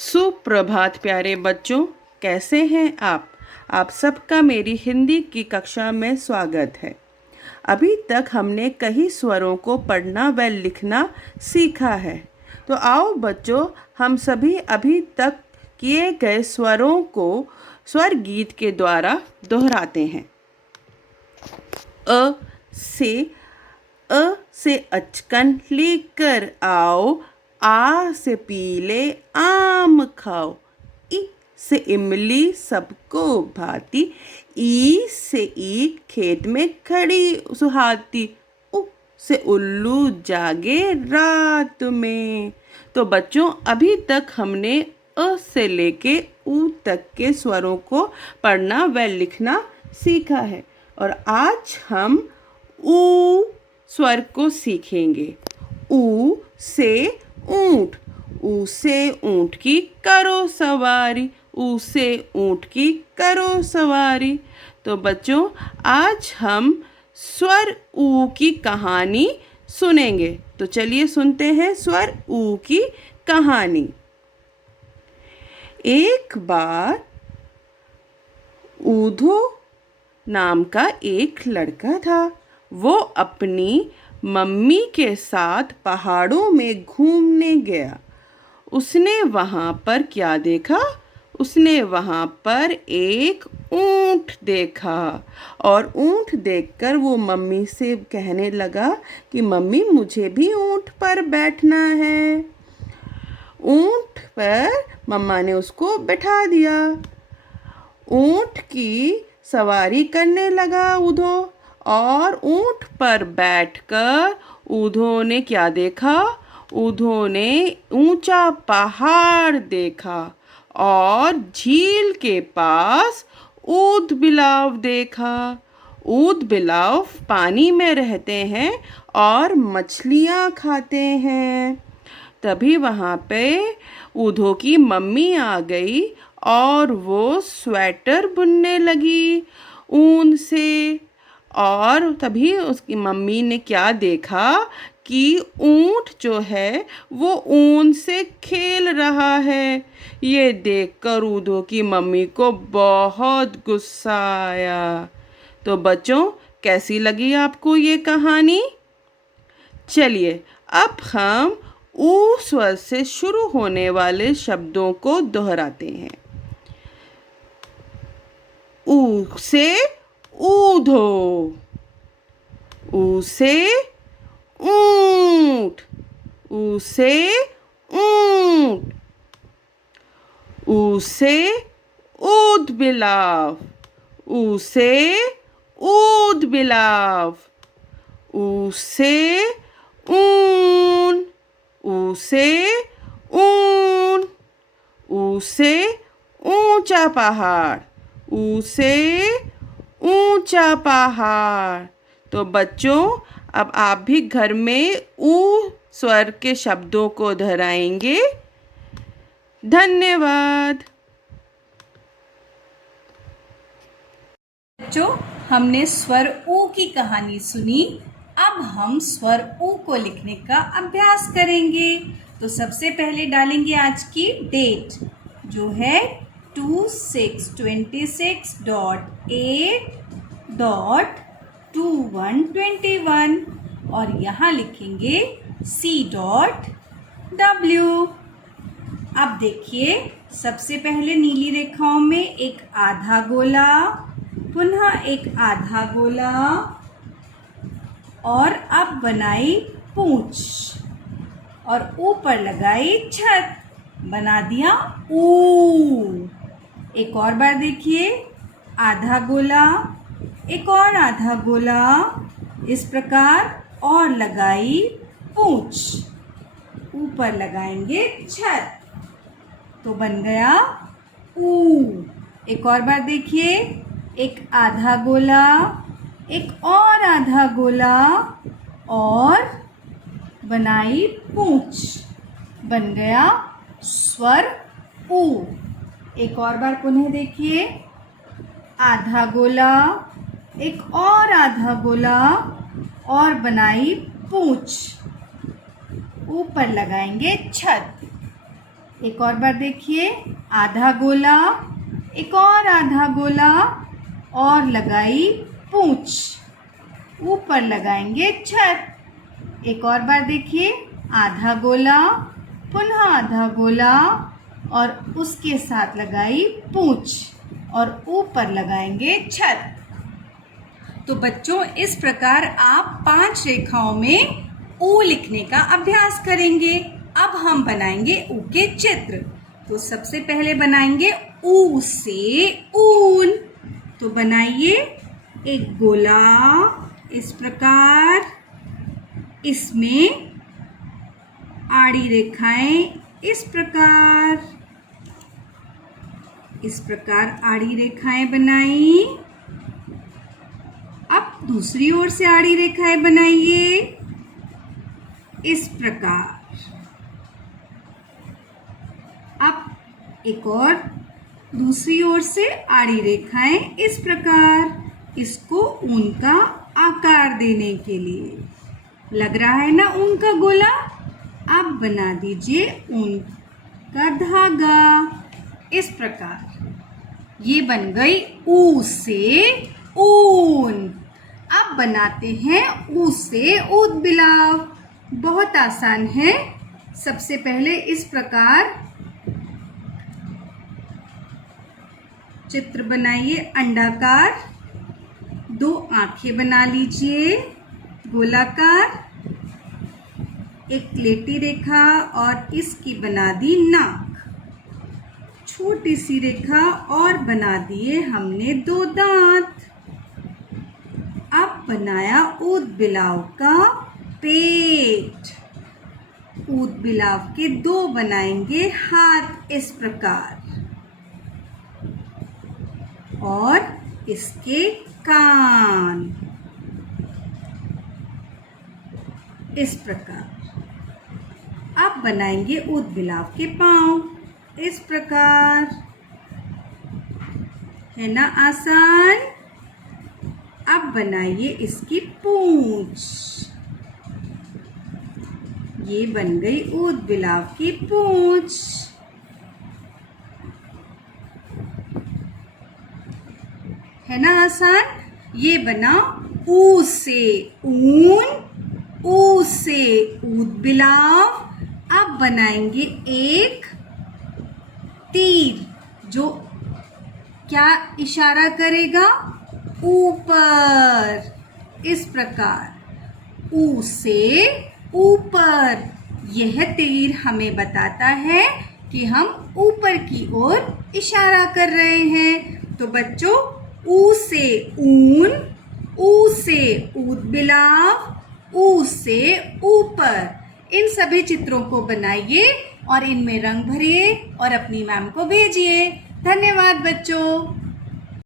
सुप्रभात प्यारे बच्चों, कैसे हैं आप सबका मेरी हिंदी की कक्षा में स्वागत है। अभी तक हमने कई स्वरों को पढ़ना व लिखना सीखा है। तो आओ बच्चों, हम सभी अभी तक किए गए स्वरों को स्वर गीत के द्वारा दोहराते हैं। अ से अचकन लेकर आओ, आ से पीले आम खाओ, ई से इमली सबको भाती, ई से ईख खेत में खड़ी सुहाती, उ से उल्लू जागे रात में। तो बच्चों, अभी तक हमने अ से लेके ऊ तक के स्वरों को पढ़ना व लिखना सीखा है और आज हम ऊ स्वर को सीखेंगे। ऊ से ऊंट, ऊ से ऊंट की करो सवारी, ऊ से ऊंट की करो सवारी। तो बच्चों, आज हम स्वर ऊ की कहानी सुनेंगे। तो चलिए सुनते हैं स्वर ऊ की कहानी। एक बार ऊधो नाम का एक लड़का था। वो अपनी मम्मी के साथ पहाड़ों में घूमने गया। उसने वहाँ पर क्या देखा? उसने वहाँ पर एक ऊंट देखा और ऊंट देखकर वो मम्मी से कहने लगा कि मम्मी, मुझे भी ऊंट पर बैठना है। ऊंट पर मम्मा ने उसको बैठा दिया। ऊंट की सवारी करने लगा ऊधो और ऊंट पर बैठकर ऊधो ने क्या देखा? ऊधो ने ऊंचा पहाड़ देखा और झील के पास ऊद बिलाव देखा। ऊद बिलाव पानी में रहते हैं और मछलियाँ खाते हैं। तभी वहाँ पे ऊधो की मम्मी आ गई और वो स्वेटर बुनने लगी ऊन से। और तभी उसकी मम्मी ने क्या देखा कि ऊंट जो है वो ऊन से खेल रहा है। ये देखकर ऊधो की मम्मी को बहुत गुस्सा आया। तो बच्चों, कैसी लगी आपको ये कहानी? चलिए अब हम ऊ स्वर से शुरू होने वाले शब्दों को दोहराते हैं। ऊ से ऊधो, ऊ से ऊंट, ऊ से ऊंट, ऊ से ऊद बिलाव, ऊ से ऊद बिलाव, ऊ से ऊन, ऊ से ऊन, ऊ से ऊंचा पहाड़, ऊ से ऊंचा पहाड़। तो बच्चों, अब आप भी घर में ऊ स्वर के शब्दों को दोहराएंगे। धन्यवाद। बच्चों, हमने स्वर ऊ की कहानी सुनी। अब हम स्वर ऊ को लिखने का अभ्यास करेंगे। तो सबसे पहले डालेंगे आज की डेट, जो है 2626.8.2121 और यहाँ लिखेंगे C.W। अब देखिए, सबसे पहले नीली रेखाओं में एक आधा गोला, पुनः एक आधा गोला और अब बनाई पूंछ और ऊपर लगाई छत, बना दिया ऊ। एक और बार देखिए, आधा गोला, एक और आधा गोला, इस प्रकार और लगाई पूंछ, ऊपर लगाएंगे छत, तो बन गया ऊ। एक और बार देखिए, एक आधा गोला, एक और आधा गोला और बनाई पूंछ, बन गया स्वर ऊ। एक और बार पुनः देखिए, आधा गोला, एक और आधा गोला और बनाई पूंछ, ऊपर लगाएंगे छत, एक और बार देखिए, आधा गोला, एक और आधा गोला और लगाई पूंछ, ऊपर लगाएंगे छत। एक और बार देखिए, आधा गोला, पुनः आधा गोला और उसके साथ लगाई पूंछ और ऊपर लगाएंगे छत। तो बच्चों, इस प्रकार आप 5 रेखाओं में ऊ लिखने का अभ्यास करेंगे। अब हम बनाएंगे ऊ के चित्र। तो सबसे पहले बनाएंगे ऊ से ऊन। तो बनाइए एक गोला इस प्रकार, इसमें आड़ी रेखाएं इस प्रकार आड़ी रेखाएं बनाई। अब दूसरी ओर से आड़ी रेखाएं बनाइए इस प्रकार। अब एक और दूसरी ओर से आड़ी रेखाएं इस प्रकार, इसको ऊन का आकार देने के लिए। लग रहा है ना ऊन का गोला? अब बना दीजिए ऊन का धागा इस प्रकार। ये बन गई ऊ से ऊन। अब बनाते हैं ऊ से ऊद बिलाव। बहुत आसान है। सबसे पहले इस प्रकार चित्र बनाइए अंडाकार, 2 आंखें बना लीजिए गोलाकार, एक लेटी रेखा और इसकी बना दी नाक, छोटी सी रेखा और बना दिए हमने 2 दांत। अब बनाया ऊद बिलाव का पेट। ऊद बिलाव के 2 बनाएंगे हाथ इस प्रकार और इसके कान इस प्रकार। अब बनाएंगे ऊद बिलाव के पांव इस प्रकार। है ना आसान? अब बनाइए इसकी पूंछ। ये बन गई ऊद बिलाव की पूंछ। है ना आसान? ये बना ऊ से ऊन, ऊ से ऊद बिलाव। अब बनाएंगे एक तीर जो क्या इशारा करेगा? ऊपर इस प्रकार। ऊ से ऊपर। यह तीर हमें बताता है कि हम ऊपर की ओर इशारा कर रहे हैं। तो बच्चों, ऊ से ऊन, ऊ से ऊद बिलाव, ऊ से ऊपर, इन सभी चित्रों को बनाइए और इनमें रंग भरिए और अपनी मैम को भेजिए। धन्यवाद बच्चों।